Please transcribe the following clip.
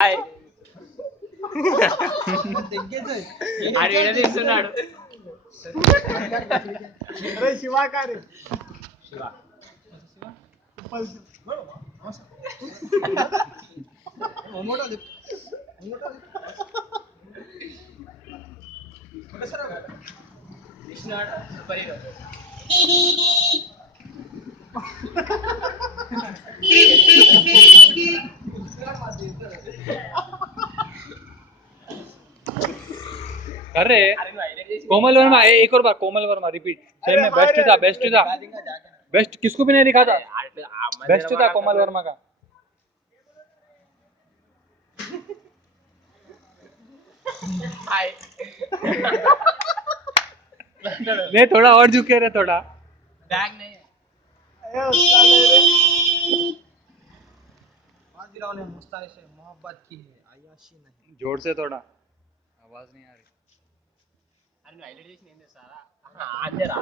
Hi దగ్గర ఆడు video తీస్తున్నాడు. अरे शिवा का रे శివ విష్ణు ఆడ సూపర్ హీరో. अरे अरे నువ్వు highlight చేసి कोमल वर्मा एक और बार कोमल वर्मा रिपीट सेम में बेस्ट था बेस्ट किसको भी नहीं दिखा था बेस्ट था कोमल वर्मा का హాయ్ नहीं थोड़ा और झुके रहे थोड़ा बैग नहीं है. अरे साले रे दिलाओ ने मुस्तान से मोहब्बत की है आयाशी नहीं जोर से थोड़ा आवाज नहीं आ रही अरे నువ్వు highlight చేసి నేను తెస్తారా? అంతేరా